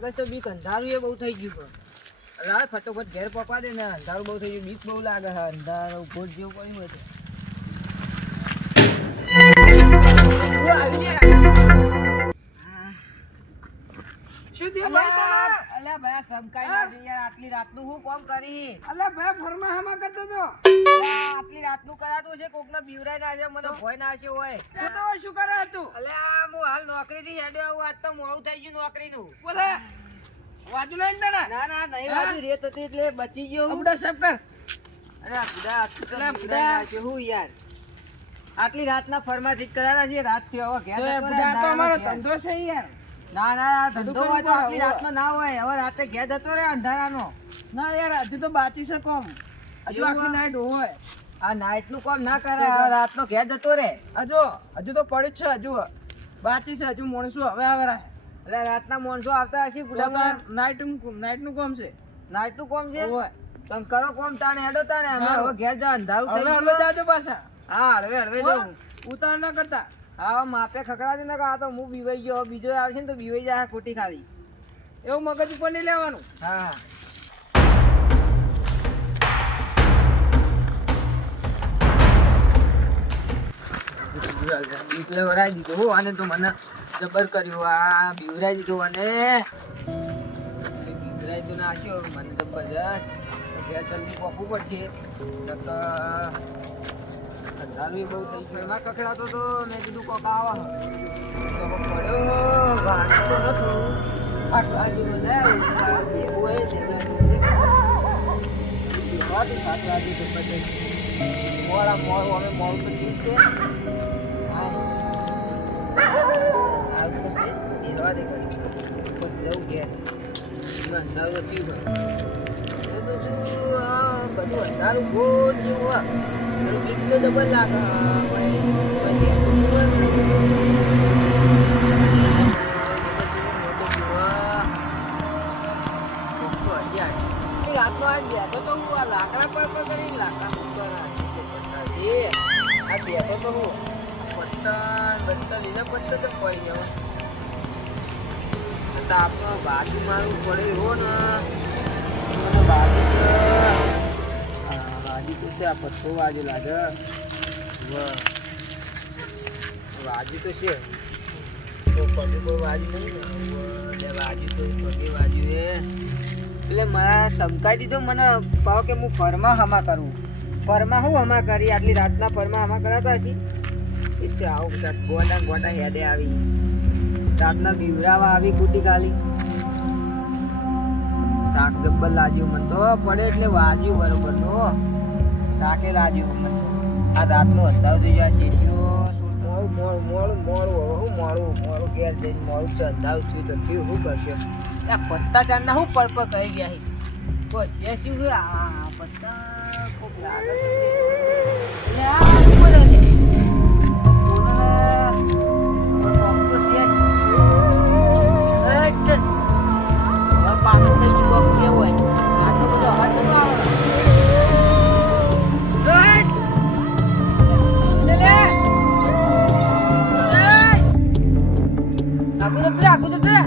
લાગે છે બીક અંધારું એ બહુ થઈ ગયું છે લાવે ફટોફટ ઘેર પકવા દે ને અંધારું બહુ થઈ ગયું બીક બહુ લાગે છે અંધારું ભૂત જેવું પડ્યું હોય છે શું થયું ભાઈ તારા? અલ્યા ભાઈ સમકાઈ લાગી યાર આટલી રાતનું હું કોમ કરી અલ્યા ભાઈ ફરમાહામાં કરતો તો આટલી રાતનું કરાતું છે કોકને બીવરાઈ ના છે મને ભય ના છે હોય તું તો શું કરે હતું? અલ્યા હું હાલ નોકરી થી હેડ્યો આવું આજ તો મોડું થઈ ગયું નોકરી નું બોલે વાજુ નહીં તને? ના ના નહીં બાજુ રેત હતી એટલે બચી ગયો હું અબડા સાહેબ કર. અરે બુડા બુડા છે હું યાર આટલી રાતના ફરમાથી કરાતા છે રાત થી હવે ઘેર તો એ જતો રહે, બુડા તો અંધારામાં અમારો ઘેર. ધંધો છે યાર. ના ના બધું ધંધો હોય તો કરવું આટલી પડે. રાતનો ના હોય હવે રાતે ઘેર જતો રહે અંધારાનો ના યાર હજુ તો બાકી છે કોમ. હજુ એવું આખી આ? નાઈટ હોય. આ નાઈટ નું કામ ના કરે હવે રાતનો ઘેર જતો રહે હજુ તો પડ્યું જ છે હજુ બાકી છે હજુ માણસો હવે આવે રાહ. એટલે રાતના માણસો આવતા હશે તો બુડા નાઈટ નું કોમ છે. નાઈટ નું કામ છે હોય. તમે કરો કોમ તાણે હેડો તાણે અમે હા. હવે ઘેર જા અંધારું થઈ હવે ગયું. હળવે જાજો પાછા. હા હળવે હળવે જવું ઉતાર ના કરતા. હા માપે ખકડાવજો ને કે આ તો હું બીવાઈ ગયો હવે બીજો આવશે ને તો બીવાઈ જાય ખોટી ખાલી એવું મગજ ઉપર નહીં લેવાનું. હા એટલે વરાઈ દીધો હો આને તો મને જબર કર્યું આ બીવરાઈ દીધો અને બીવરાઈ તો નાખ્યો મને જબરજસ્ત ઘેર જલ્દી પહોંચવું પડશે નકર અંધારું બહુ થઈ ગયું એમાં કકડાતો તો મેં કીધું કોક આવા તો પડ્યો વાંધો તો નતું આ કાજુ લે એવું હોય છે મોડા મોડું અમે મોડું તો ઠીક છે સારું તો છે એવા દે કરી બસ જવું ઘેર અંધારું તો થયું હોય બધું અંધારું ગોળ જેવું હોય મારું બીક તો ડબલ લાગે લાકડા પર કરી લાકડા મૂકવાના આ બેઠો તો હું પત્તા બધા લીધા પત્તા તો પડી ગયો આપણો બાજુ મારું પડે એવો ને બાજુ તો છે આ પત્તો બાજુ લાગે બાજુ તો છે તો પગે કોઈ બાજુ નહીં ને બાજુ તો પગે બાજુ એ એટલે મારા સમકાઈ દીધો મને પાવ કે હું ફરમાં હમા કરું ફરમાં હું હમા કરી આટલી રાતના ફરમાં હમા કરાતા હશી એટલે આવું ગોડા ગોડા હેડે આવી રાતના બીવરાવા આવી કુટી ખાલી તાક જબ્બર લાગ્યું મને તો પડે એટલે વાજ્યું બરોબર તો તાકે લાગ્યું મને તો આ રાતનો અંધારું થઈ જાય છે મોડું ઘેર જઈને મોડું છે અંધારું થયું તો થયું શું કરશે આ પત્તા ચાંદના શું પડપો કહી ગયા છે બસ એ શું આ પત્તા ખૂબ લાગે છે એટલે આ ઉપર હે પાકું થઈ ગયું બોક્સ છે હોય આટલો બધો અવાજ તો આવે આગુ જતું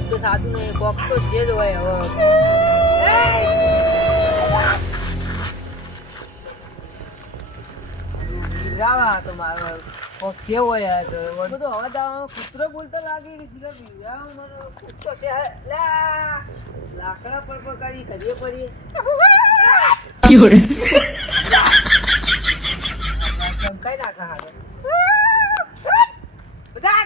બધું સાચું નહીં બોક્સ તો છે જ હોય હવે બીવરાવા તો મારો કોક કેવો હોય તો બધું અવાજ આવવાનો કૂતરો બોલતો લાગી સીધા બીવરાવા મારો કૂતરો છે લાકડા પર કરી કરીએ પડીએ કઈ નાખા હારે બધા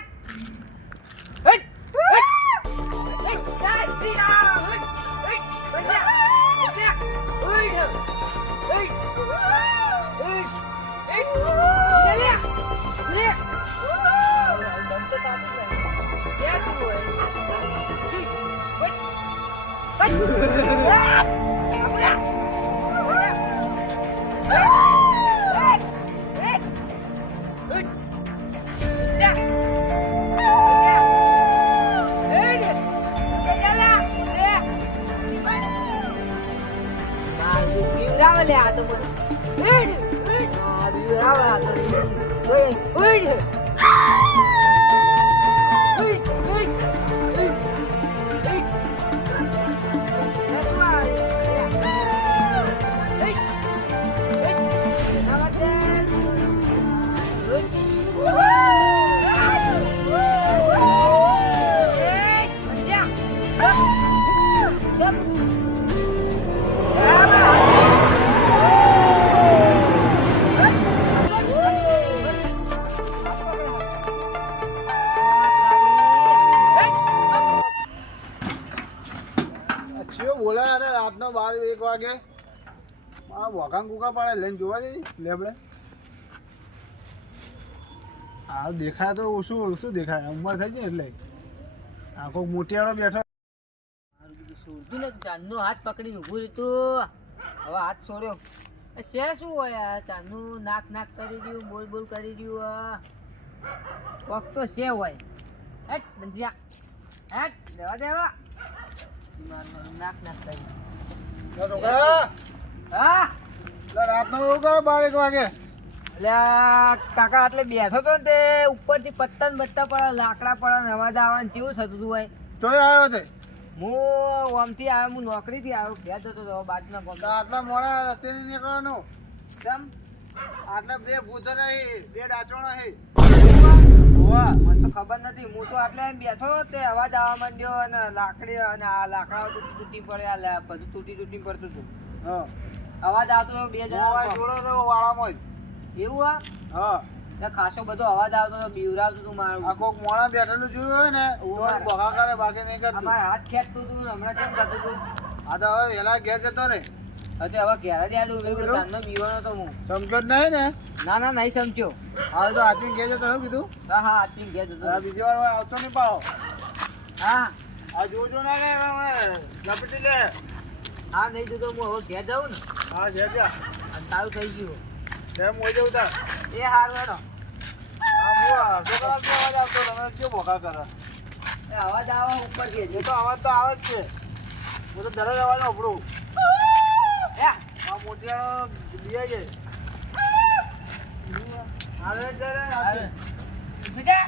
મજા આવે લે આ તો મને આ બીજું આવે આ તો ઓય ઓય ચિયો બોલાયા હતા રાતનો 12-1 વાગે આ વોકાંગ કુકા પાડે લઈને જોવા જઈ લેબડે આ દેખાય તો ઓછું દેખાય ઉંમર થઈ ગઈ એટલે આખો મોટિયાળો બેઠો છોડતું ને ચાંદનો હાથ પકડીને ઊભું રહ્યું હવે હાથ છોડ્યો એ છે શું હોય આ ચાંદનું નાક કરી રહ્યું બોલ કરી રહ્યું કોક તો છે હોય હેટ બંધિયા હેટ દેવા નાક કરી છોકરા હા રાતનો એવું કરો 12-1 વાગે એટલે કાકા એટલે બેઠો તો ને તે ઉપરથી પત્તા ને બત્તા પડે લાકડા પડે ને અવાજ આવવાનું કેવું થતું હતું હોય ચોય આવ્યો તે હું આમથી આવ્યો હું નોકરીથી આવ્યો ઘેર જતો હતો બાજુના ગામમાં. તો આટલા મોડા રસ્તે નહીં નીકળવાનું કેમ આટલા 2 ભૂતો નહીં 2 ડાચોણો હે મને તો ખબર નથી હું તો આટલે એમ બેઠો તે અવાજ આવવા માંડ્યો અને લાકડી અને આ લાકડા તૂટી પડે આ બધું તૂટી પડતું હતું હા અવાજ આવતો હતો 2 જણા જોડો ને વાળામાં એવું હા ત્યાં ખાસો બધો અવાજ આવતો હતો બીવરાવતું હતું મારું આ કોક મોણા બેઠેલું જોયું હોય ને તો બગા કરે બાકી નહીં કરતું અમારા હાથ ખેંચતું હતું ને હમણાં કેમ કરતું હતું આ તો હવે વેલા ઘેર જતો ને હજુ હવે ઘેર જ આડું ચાંદનો બીવાનો હતો હું સમજો જ નહીં ને ના નહીં સમજ્યો હવે તો આદમી ઘેર જતો શું કીધું હા આજથી ઘેર જતો આ બીજી વાર આવતો નહીં પાવો હા આ જોજો ના કે લપટી લે હા નહીં જોતો હું હવે ઘેર જાઉં ને હા ઘેર જા અને તારું થઈ ગયું કેમ મોઈ જવું તાર એ હારું હેડો હા બુઆ છોકરા કે અવાજ આવતો તમે કેવો ભોકા કરે એ અવાજ આવે ઉપર છે એ તો અવાજ તો આવે જ છે હું તો દરરોજ અવાજ વાપરું એ આ મોટિયાળો બિયા છે આવે જ બેટા